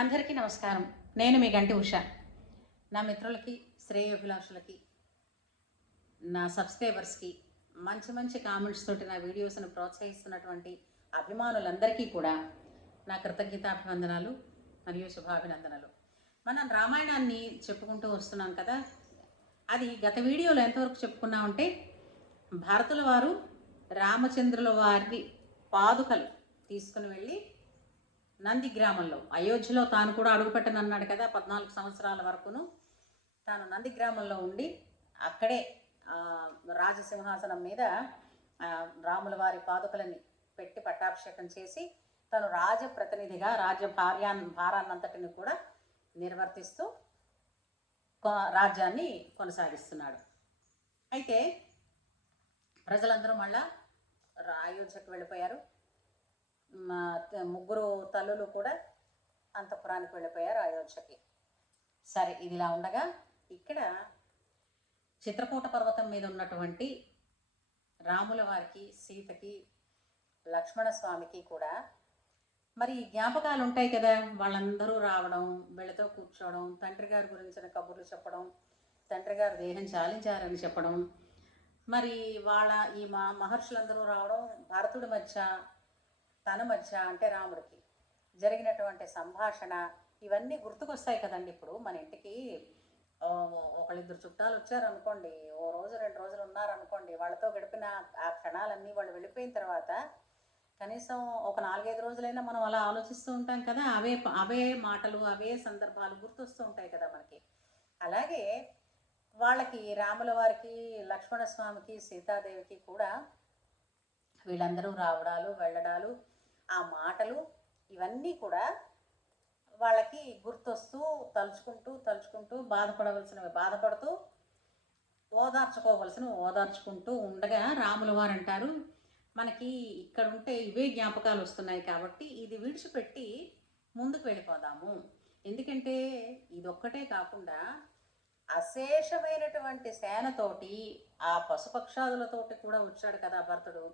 అందరికీ నమస్కారం. నేను మీ గంటి ఉష. నా మిత్రులకి, శ్రేయోభిలాషులకి, నా సబ్స్క్రైబర్స్కి మంచి మంచి కామెంట్స్ తోటి నా వీడియోస్ను ప్రోత్సహిస్తున్నటువంటి అభిమానులందరికీ కూడా నా కృతజ్ఞతాభివందనాలు మరియు శుభాభినందనలు. మనం రామాయణాన్ని చెప్పుకుంటూ వస్తున్నాం కదా. అది గత వీడియోలో ఎంతవరకు చెప్పుకున్నామంటే, భారతుల వారు రామచంద్రుల వారి పాదుకలు తీసుకుని వెళ్ళి నంది గ్రామంలో, అయోధ్యలో తాను కూడా అడుగుపెట్టనన్నాడు కదా. 14 సంవత్సరాల వరకును తాను నంది గ్రామంలో ఉండి అక్కడే రాజసింహాసనం మీద రాముల వారి పాదుకలని పెట్టి పట్టాభిషేకం చేసి తను రాజప్రతినిధిగా రాజ్య భారాన్నంతటిని కూడా నిర్వర్తిస్తూ రాజ్యాన్ని కొనసాగిస్తున్నాడు. అయితే ప్రజలందరూ మళ్ళా అయోధ్యకు వెళ్ళిపోయారు. ముగ్గురు తల్లులు కూడా అంతఃపురానికి వెళ్ళిపోయారు అయోధ్యకి. సరే, ఇదిలా ఉండగా ఇక్కడ చిత్రకూట పర్వతం మీద ఉన్నటువంటి రాముల వారికి, సీతకి, లక్ష్మణ స్వామికి కూడా మరి జ్ఞాపకాలు ఉంటాయి కదా. వాళ్ళందరూ రావడం, వీళ్ళతో కూర్చోవడం, తండ్రి గారి గురించిన కబుర్లు చెప్పడం, తండ్రి గారు దేహం చాలించారని చెప్పడం, మరి వాళ్ళ ఈ మహర్షులందరూ రావడం, భరతుడి మధ్య తన మధ్య అంటే రాముడికి జరిగినటువంటి సంభాషణ, ఇవన్నీ గుర్తుకొస్తాయి కదండి. ఇప్పుడు మన ఇంటికి ఒకళ్ళిద్దరు చుట్టాలు వచ్చారనుకోండి, ఓ రోజు 2 రోజులు ఉన్నారనుకోండి, వాళ్ళతో గడిపిన ఆ క్షణాలన్నీ వాళ్ళు వెళ్ళిపోయిన తర్వాత కనీసం ఒక 4-5 రోజులైనా మనం అలా ఆలోచిస్తూ ఉంటాం కదా. అవే మాటలు, అవే సందర్భాలు గుర్తొస్తూ ఉంటాయి కదా మనకి. అలాగే వాళ్ళకి, రాముల వారికి, లక్ష్మణ స్వామికి, సీతాదేవికి కూడా వీళ్ళందరూ రావడాలు, వెళ్ళడాలు, ఆ మాటలు, ఇవన్నీ కూడా వాళ్ళకి గుర్తొస్తూ తలుచుకుంటూ బాధపడవలసినవి బాధపడుతూ, ఓదార్చుకోవలసినవి ఓదార్చుకుంటూ ఉండగా రాముల వారు అంటారు, మనకి ఇక్కడ ఉంటే ఇవే జ్ఞాపకాలు వస్తున్నాయి కాబట్టి ఇది విడిచిపెట్టి ముందుకు వెళ్ళిపోదాము. ఎందుకంటే ఇదొక్కటే కాకుండా అశేషమైనటువంటి సేనతోటి, ఆ పశుపక్షాదులతోటి కూడా వచ్చాడు కదా భరతుడు.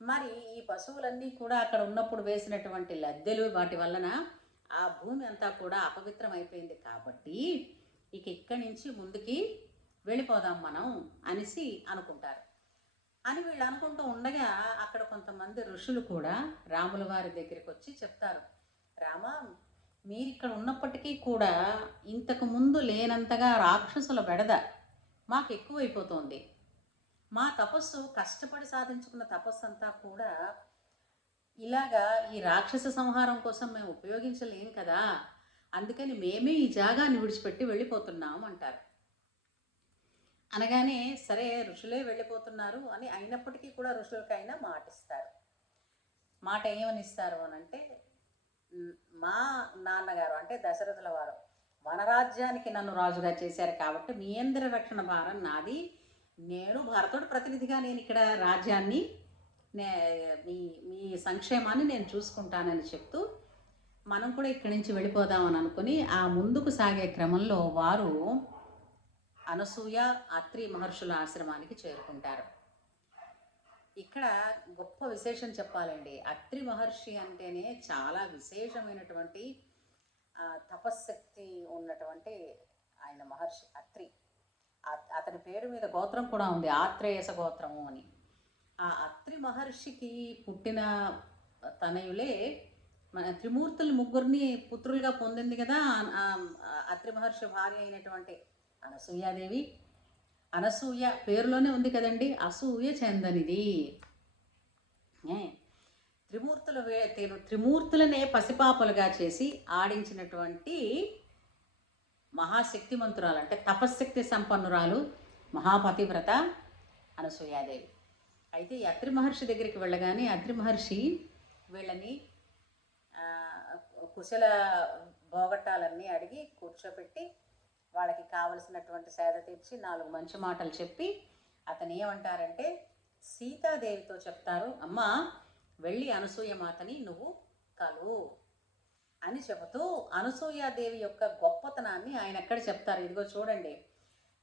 మరి ఈ పశువులన్నీ కూడా అక్కడ ఉన్నప్పుడు వేసినటువంటి లద్దెలు, వాటి వలన ఆ భూమి అంతా కూడా అపవిత్రమైపోయింది కాబట్టి ఇక ఇక్కడి నుంచి ముందుకి వెళ్ళిపోదాం మనం అనేసి అనుకుంటారు. అని వీళ్ళు అనుకుంటూ ఉండగా అక్కడ కొంతమంది ఋషులు కూడా రాముల వారి దగ్గరికి వచ్చి చెప్తారు, రామ, మీరిక్కడ ఉన్నప్పటికీ కూడా ఇంతకు ముందు లేనంతగా రాక్షసుల బెడద మాకు ఎక్కువైపోతుంది. మా తపస్సు, కష్టపడి సాధించుకున్న తపస్సు అంతా కూడా ఇలాగా ఈ రాక్షస సంహారం కోసం మేము ఉపయోగించలేం కదా. అందుకని మేమే ఈ జాగాన్ని విడిచిపెట్టి వెళ్ళిపోతున్నాం అంటారు. అనగానే సరే, ఋషులే వెళ్ళిపోతున్నారు అని అయినప్పటికీ కూడా ఋషులకైనా మాటిస్తారు. మాట ఏమని ఇస్తారు అనంటే, మా నాన్నగారు అంటే దశరథుల వారు వనరాజ్యానికి నన్ను రాజుగా చేశారు కాబట్టి మీ అందరి రక్షణ భారం నాది. నేను భరతుడు ప్రతినిధిగా నేను ఇక్కడ రాజ్యాన్ని, మీ మీ సంక్షేమాన్ని నేను చూసుకుంటానని చెప్తూ మనం కూడా ఇక్కడి నుంచి వెళ్ళిపోదామని అనుకుని ఆ ముందుకు సాగే క్రమంలో వారు అనసూయ, అత్రి మహర్షుల ఆశ్రమానికి చేరుకుంటారు. ఇక్కడ గొప్ప విశేషం చెప్పాలండి. అత్రి మహర్షి అంటేనే చాలా విశేషమైనటువంటి తపశ్శక్తి ఉన్నటువంటి ఆయన మహర్షి అత్రి. అతని పేరు మీద గోత్రం కూడా ఉంది, ఆత్రేయస గోత్రము అని. ఆ అత్రి మహర్షికి పుట్టిన తనయులే మన త్రిమూర్తులు ముగ్గురిని పుత్రులుగా పొందింది కదా అత్రి మహర్షి భార్య అయినటువంటి అనసూయాదేవి. అనసూయ పేరులోనే ఉంది కదండి, అసూయ చెందనిది. త్రిమూర్తులనే పసిపాపలుగా చేసి ఆడించినటువంటి మహాశక్తిమంతురాలు, అంటే తపశ్శక్తి సంపన్నురాలు, మహాపతివ్రత అనసూయాదేవి. అయితే ఈ అత్రి మహర్షి దగ్గరికి వెళ్ళగానే అత్రి మహర్షి వీళ్ళని కుశల భోగట్టాలన్నీ అడిగి కూర్చోపెట్టి వాళ్ళకి కావలసినటువంటి సేద తీర్చి 4 మంచి మాటలు చెప్పి అతను ఏమంటారంటే, సీతాదేవితో చెప్తారు, అమ్మ వెళ్ళి అనసూయ మాతని నువ్వు కలు అని చెబుతూ అనసూయాదేవి యొక్క గొప్పతనాన్ని ఆయన ఎక్కడ చెప్తారు. ఇదిగో చూడండి,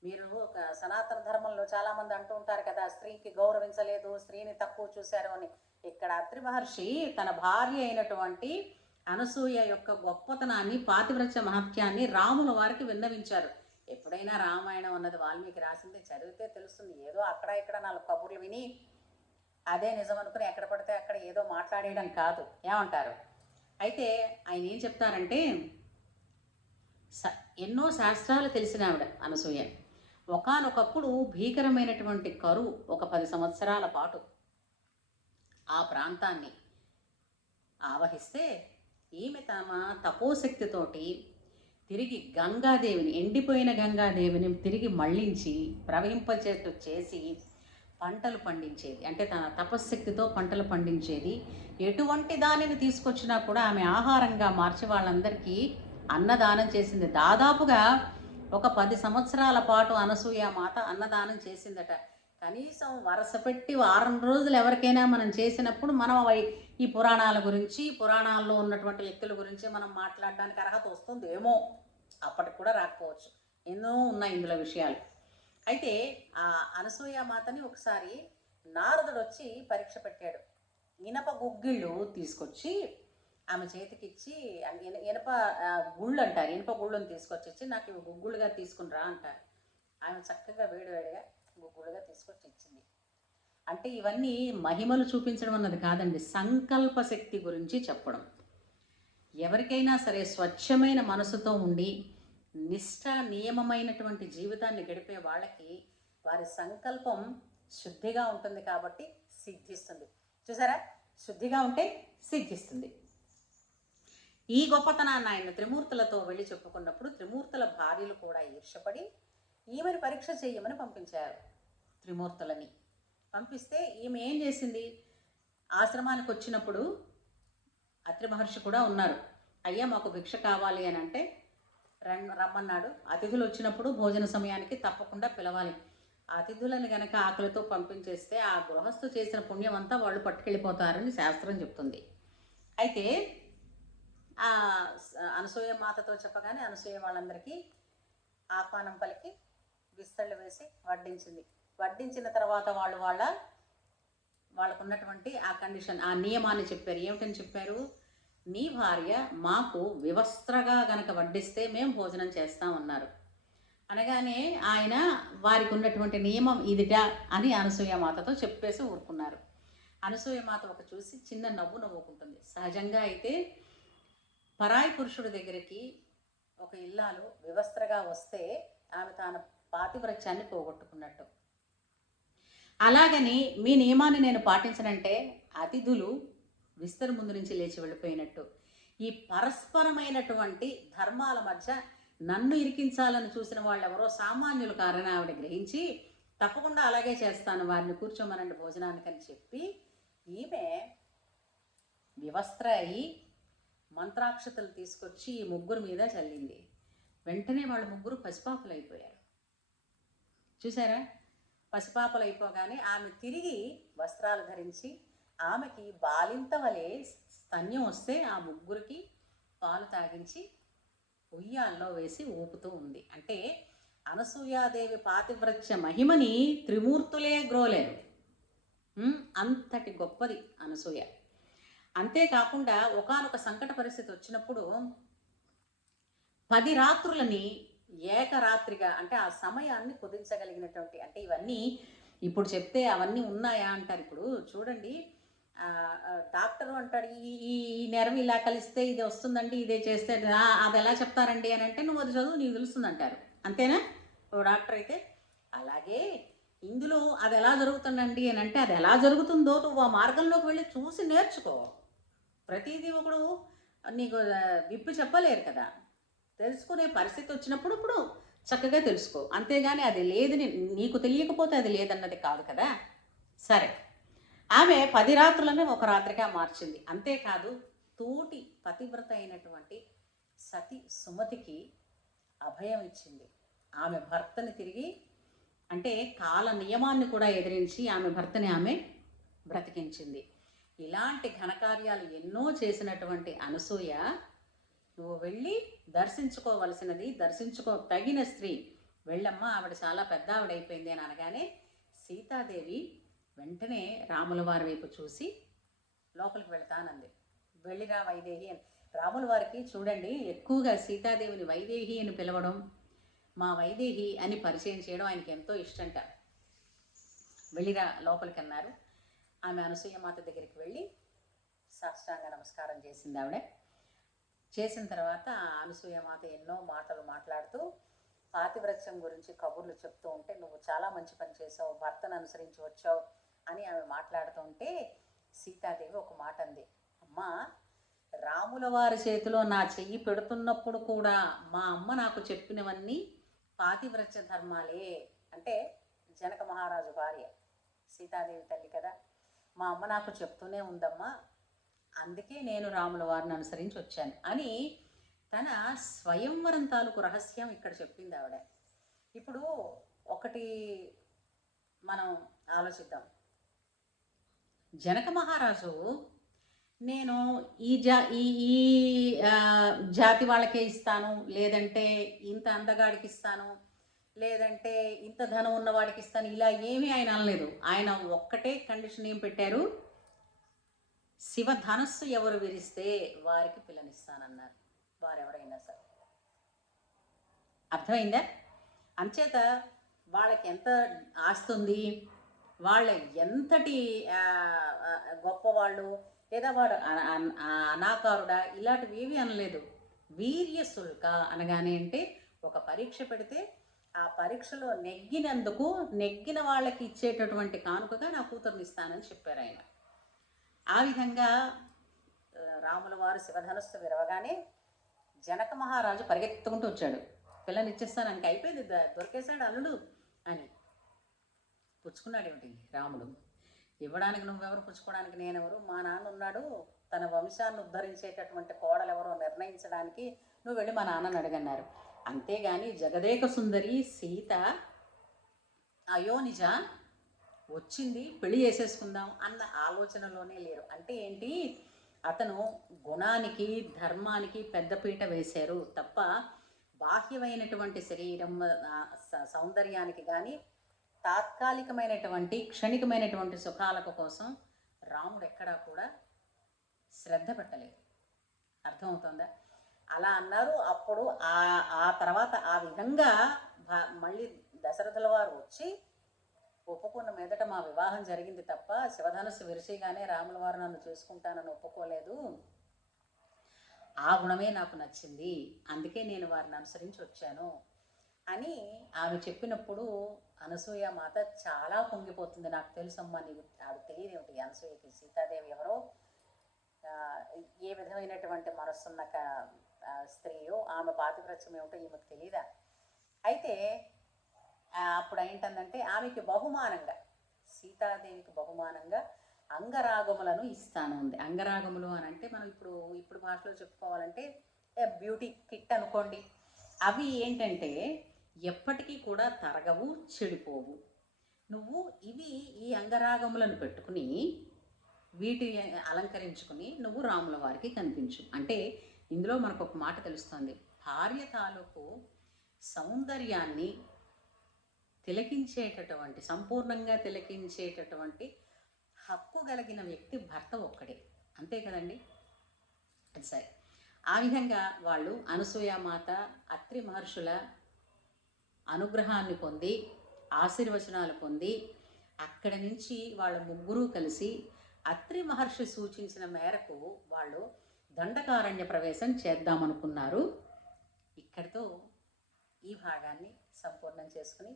మీరు ఒక సనాతన ధర్మంలో చాలామంది అంటూ ఉంటారు కదా, స్త్రీకి గౌరవించలేదు, స్త్రీని తక్కువ చూశారు అని. ఇక్కడ అత్రి మహర్షి తన భార్య అయినటువంటి అనసూయ యొక్క గొప్పతనాన్ని, పాతివ్రత్య మహత్యాన్ని రాముల వారికి విన్నవించారు. ఎప్పుడైనా రామాయణం అన్నది వాల్మీకి రాసింది చదివితే తెలుస్తుంది. ఏదో అక్కడ ఇక్కడ 4 కబుర్లు విని అదే నిజం అనుకుని ఎక్కడ పడితే అక్కడ ఏదో మాట్లాడేయడం కాదు. ఏమంటారు? అయితే ఆయన ఏం చెప్తారంటే, ఎన్నో శాస్త్రాలు తెలిసిన ఆవిడ అనసూయ. ఒకానొకప్పుడు భీకరమైనటువంటి కరువు ఒక 10 సంవత్సరాల పాటు ఆ ప్రాంతాన్ని ఆవహిస్తే ఈమె తమ తపోశక్తితోటి తిరిగి గంగాదేవిని, ఎండిపోయిన గంగాదేవిని తిరిగి మళ్ళించి ప్రవహింపచేట్టు చేసి పంటలు పండించేది. అంటే తన తపశ్శక్తితో పంటలు పండించేది. ఎటువంటి దానిని తీసుకొచ్చినా కూడా ఆమె ఆహారంగా మార్చి వాళ్ళందరికీ అన్నదానం చేసింది. దాదాపుగా ఒక 10 సంవత్సరాల పాటు అనసూయ మాత అన్నదానం చేసిందట. కనీసం వరుస పెట్టి వారం రోజులు ఎవరికైనా మనం చేసినప్పుడు మనం ఈ పురాణాల గురించి, పురాణాల్లో ఉన్నటువంటి వ్యక్తుల గురించి మనం మాట్లాడడానికి అర్హత వస్తుందేమో. అప్పటికి కూడా రాకపోవచ్చు. ఎన్నో ఉన్నాయి ఇందులో విషయాలు. అయితే ఆ అనసూయ మాతని ఒకసారి నారదుడు వచ్చి పరీక్ష పెట్టాడు. ఇనప గుగ్గిళ్ళు తీసుకొచ్చి ఆమె చేతికిచ్చి, ఇనప గుళ్ళు అంటారు, ఇనప గుళ్ళను తీసుకొచ్చి ఇచ్చి, నాకు ఇవి గుగ్గుళ్ళుగా తీసుకుని రా అంటారు. ఆమె చక్కగా వేడివేడిగా గుగ్గులుగా తీసుకొచ్చి ఇచ్చింది. అంటే ఇవన్నీ మహిమలు చూపించడం అన్నది కాదండి, సంకల్ప శక్తి గురించి చెప్పడం. ఎవరికైనా సరే స్వచ్ఛమైన మనసుతో ఉండి నిష్ఠ నియమమైనటువంటి జీవితాన్ని గడిపే వాళ్ళకి వారి సంకల్పం శుద్ధిగా ఉంటుంది కాబట్టి సిద్ధిస్తుంది. చూసారా, శుద్ధిగా ఉంటే సిద్ధిస్తుంది. ఈ గొప్పతనాన్ని ఆయన త్రిమూర్తులతో వెళ్ళి చెప్పుకున్నప్పుడు త్రిమూర్తుల భార్యలు కూడా ఈర్షపడి ఈమెను పరీక్ష చేయమని పంపించారు. త్రిమూర్తులని పంపిస్తే ఈమె ఏం చేసింది, ఆశ్రమానికి వచ్చినప్పుడు అత్రి మహర్షి కూడా ఉన్నారు. అయ్యా మాకు భిక్ష కావాలి అని అంటే రమ్మన్నాడు. అతిథులు వచ్చినప్పుడు భోజన సమయానికి తప్పకుండా పిలవాలి. అతిథులను గనక ఆకలితో పంపించేస్తే ఆ గృహస్థు చేసిన పుణ్యం అంతా వాళ్ళు పట్టుకెళ్ళిపోతారని శాస్త్రం చెప్తుంది. అయితే అనసూయ మాతతో చెప్పగానే అనసూయ వాళ్ళందరికీ ఆహ్వానం పలికి విస్తళ్ళు వేసి వడ్డించింది. వడ్డించిన తర్వాత వాళ్ళకు ఉన్నటువంటి ఆ కండిషన్, ఆ నియమాన్ని చెప్పారు. ఏమిటని చెప్పారు, నీ భార్య మాకు వివస్త్రగా గనక వడ్డిస్తే మేము భోజనం చేస్తామన్నారు. అనగానే ఆయన వారికి ఉన్నటువంటి నియమం ఇదిటా అని అనసూయ మాతతో చెప్పేసి ఊరుకున్నారు. అనసూయ మాత ఒక చూసి చిన్న నవ్వు నవ్వుకుంటుంది. సహజంగా అయితే పరాయి పురుషుడి దగ్గరికి ఒక ఇల్లాలు వివస్త్రగా వస్తే ఆమె తన పాతివ్రత్యాన్ని పోగొట్టుకున్నట్టు. అలాగని మీ నియమాన్ని నేను పాటించనంటే అతిథులు విస్తరి ముందు నుంచి లేచి వెళ్ళిపోయినట్టు. ఈ పరస్పరమైనటువంటి ధర్మాల మధ్య నన్ను ఇరికించాలని చూసిన వాళ్ళు ఎవరో సామాన్యులు కారని ఆవిడ గ్రహించి, తప్పకుండా అలాగే చేస్తాను, వారిని కూర్చోమనండి భోజనానికని చెప్పి ఈమె వివస్త్ర అయి మంత్రాక్షతలు తీసుకొచ్చి ఈ ముగ్గురు మీద చల్లింది. వెంటనే వాళ్ళు ముగ్గురు పసిపాపలు అయిపోయారు. చూసారా, పసిపాపలు అయిపోగానే ఆమె తిరిగి వస్త్రాలు ధరించి ఆమెకి బాలింత వలె స్తన్యం వస్తే ఆ ముగ్గురికి పాలు తాగించి ఉయ్యాల్లో వేసి ఊపుతూ ఉంది. అంటే అనసూయాదేవి పాతివ్రత్య మహిమని త్రిమూర్తులే గ్రోలేరు. అంతటి గొప్పది అనసూయ. అంతేకాకుండా ఒకానొక సంకట పరిస్థితి వచ్చినప్పుడు 10 రాత్రులని ఏకరాత్రిగా, అంటే ఆ సమయాన్ని కుదించగలిగినటువంటి, అంటే ఇవన్నీ ఇప్పుడు చెప్తే అవన్నీ ఉన్నాయా అంటారు. ఇప్పుడు చూడండి, డాక్టరు అంటాడు ఈ నెరవు ఇలా కలిస్తే ఇది వస్తుందండి, ఇదే చేస్తే అది ఎలా చెప్తారండి అని అంటే, నువ్వు అది చదువు నీకు తెలుస్తుంది అంటారు. అంతేనా ఓ డాక్టర్ అయితే? అలాగే ఇందులో అది ఎలా జరుగుతుందండి అని అంటే, అది ఎలా జరుగుతుందో నువ్వు ఆ మార్గంలోకి వెళ్ళి చూసి నేర్చుకో. ప్రతిదీ ఒకడు నీకు విప్పి చెప్పలేరు కదా. తెలుసుకునే పరిస్థితి వచ్చినప్పుడు ఇప్పుడు చక్కగా తెలుసుకో. అంతేగాని అది లేదని నీకు తెలియకపోతే అది లేదన్నది కాదు కదా. సరే, ఆమె 10 రాత్రులను ఒక రాత్రిగా మార్చింది. అంతేకాదు తోటి పతివ్రత అయినటువంటి సతి సుమతికి అభయం ఇచ్చింది. ఆమె భర్తని తిరిగి, అంటే కాల నియమాన్ని కూడా ఎదిరించి ఆమె భర్తని ఆమె బ్రతికించింది. ఇలాంటి ఘనకార్యాలు ఎన్నో చేసినటువంటి అనసూయ, నువ్వు వెళ్ళి దర్శించుకోవలసినది, తగిన స్త్రీ, వెళ్ళమ్మా, ఆవిడ చాలా పెద్ద ఆవిడైపోయింది అని అనగానే సీతాదేవి వెంటనే రాముల వారి వైపు చూసి లోపలికి వెళ్తానంది. వెళ్ళిరా వైదేహి అని. రాముల వారికి చూడండి ఎక్కువగా సీతాదేవిని వైదేహి అని పిలవడం, మా వైదేహి అని పరిచయం చేయడం ఆయనకి ఎంతో ఇష్టంట. వెళ్ళిరా లోపలికి అన్నారు. ఆమె అనసూయమాత దగ్గరికి వెళ్ళి సాష్టాంగ నమస్కారం చేసింది ఆవిడ. చేసిన తర్వాత అనసూయమాత ఎన్నో మాటలు మాట్లాడుతూ పాతివ్రత్యం గురించి కబుర్లు చెప్తూ ఉంటే, నువ్వు చాలా మంచి పని చేసావు, భర్తను అనుసరించి వచ్చావు అని ఆమె మాట్లాడుతూ ఉంటే సీతాదేవి ఒక మాట అంది. అమ్మా, రాముల వారి చేతిలో నా చెయ్యి పెడుతున్నప్పుడు కూడా మా అమ్మ నాకు చెప్పినవన్నీ పాతివ్రత్య ధర్మాలే. అంటే జనక మహారాజు భార్య సీతాదేవి తల్లి కదా, మా అమ్మ నాకు చెప్తూనే ఉందమ్మా, అందుకే నేను రాముల వారిని అనుసరించి వచ్చాను అని తన స్వయంవరం తాలూకు రహస్యం ఇక్కడ చెప్పింది ఆవిడ. ఇప్పుడు ఒకటి మనం ఆలోచిద్దాం. జనక మహారాజు నేను ఈ జాతి వాళ్ళకే ఇస్తాను, లేదంటే ఇంత అందగాడికి ఇస్తాను, లేదంటే ఇంత ధనం ఉన్నవాడికి ఇస్తాను, ఇలా ఏమీ ఆయన అనలేదు. ఆయన ఒక్కటే కండిషన్ ఏం పెట్టారు, శివధనస్సు ఎవరు విరిస్తే వారికి పిల్లనిస్తానన్నారు, వారెవరైనా సరే. అర్థమైందా? అంచేత వాళ్ళకి ఎంత ఆస్తుంది, వాళ్ళ ఎంతటి గొప్పవాళ్ళు, లేదా వాడు అనాకారుడా, ఇలాంటివి ఏవి అనలేదు. వీర్యశుల్క అనగానే అంటే ఒక పరీక్ష పెడితే ఆ పరీక్షలో నెగ్గినందుకు నెగ్గిన వాళ్ళకి ఇచ్చేటటువంటి కానుకగా నా కూతుర్ని ఇస్తానని చెప్పారు ఆయన. ఆ విధంగా రాముల వారు శివధనుస్సు విరవగానే జనక మహారాజు పరిగెత్తుకుంటూ వచ్చాడు. పిల్లని ఇచ్చేస్తాను అంక అయిపోయింది, దొరికేశాడు అల్లుడు అని. పుచ్చుకున్నాడు ఏమిటి రాముడు? ఇవ్వడానికి నువ్వెవరు, పుచ్చుకోవడానికి నేనెవరు? మా నాన్న ఉన్నాడు, తన వంశాన్ని ఉద్ధరించేటటువంటి కోడలు ఎవరో నిర్ణయించడానికి నువ్వు వెళ్ళి మా నాన్నని అడగన్నారు. అంతేగాని జగదేక సుందరి సీత అయోనిజ వచ్చింది పెళ్లి చేసేసుకుందాం అన్న ఆలోచనలోనే లేరు. అంటే ఏంటి, అతను గుణానికి ధర్మానికి పెద్దపీట వేశారు తప్ప బాహ్యమైనటువంటి శరీరం సౌందర్యానికి కానీ తాత్కాలికమైనటువంటి క్షణికమైనటువంటి సుఖాలకు కోసం రాముడు ఎక్కడా కూడా శ్రద్ధ పెట్టలేదు. అర్థమవుతుందా? అలా అన్నారు. అప్పుడు ఆ తర్వాత ఆ విధంగా మళ్ళీ దశరథుల వారు వచ్చి ఒప్పుకున్న మీదట మా వివాహం జరిగింది తప్ప శివధనుస్సు విరిచిగానే రాముల వారు నన్ను చేసుకుంటానని ఒప్పుకోలేదు. ఆ గుణమే నాకు నచ్చింది, అందుకే నేను వారిని అనుసరించి వచ్చాను అని ఆమె చెప్పినప్పుడు అనసూయ మాత చాలా పొంగిపోతుంది. నాకు తెలుసమ్మా, నీకు ఆవిడ తెలియదేమిటి అనసూయకి సీతాదేవి ఎవరో, ఏ విధమైనటువంటి మనస్సున్న స్త్రీయో, ఆమె పాతివ్రత్యం ఏమిటో ఈమెకు తెలియదా? అయితే అప్పుడు ఏంటందంటే ఆమెకి బహుమానంగా, సీతాదేవికి బహుమానంగా అంగరాగములను ఇస్తాను ఉంది. అంగరాగములు అని అంటే మనం ఇప్పుడు భాషలో చెప్పుకోవాలంటే బ్యూటీ కిట్ అనుకోండి. అవి ఏంటంటే ఎప్పటికీ కూడా తరగవు, చెడిపోవు. నువ్వు ఈ అంగరాగములను పెట్టుకుని వీటిని అలంకరించుకుని నువ్వు రాముల వారికి కనిపించు. అంటే ఇందులో మనకు ఒక మాట తెలుస్తుంది, భార్య తాలూకు సౌందర్యాన్ని తిలకించేటటువంటి, సంపూర్ణంగా తిలకించేటటువంటి హక్కు కలిగిన వ్యక్తి భర్త ఒక్కడే, అంతే కదండి. సరే, ఆ విధంగా వాళ్ళు అనసూయామాత అత్రి మహర్షుల అనుగ్రహాన్ని పొంది ఆశీర్వచనాలు పొంది అక్కడి నుంచి వాళ్ళ ముగ్గురు కలిసి అత్రి మహర్షి సూచించిన మేరకు వాళ్ళు దండకారణ్య ప్రవేశం చేద్దామనుకున్నారు. ఇక్కడితో ఈ భాగాన్ని సంపూర్ణం చేసుకుని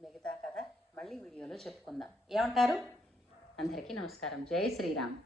మిగతా కథ మళ్ళీ వీడియోలో చెప్పుకుందాం. ఏమంటారు? అందరికీ నమస్కారం. జై శ్రీరామ్.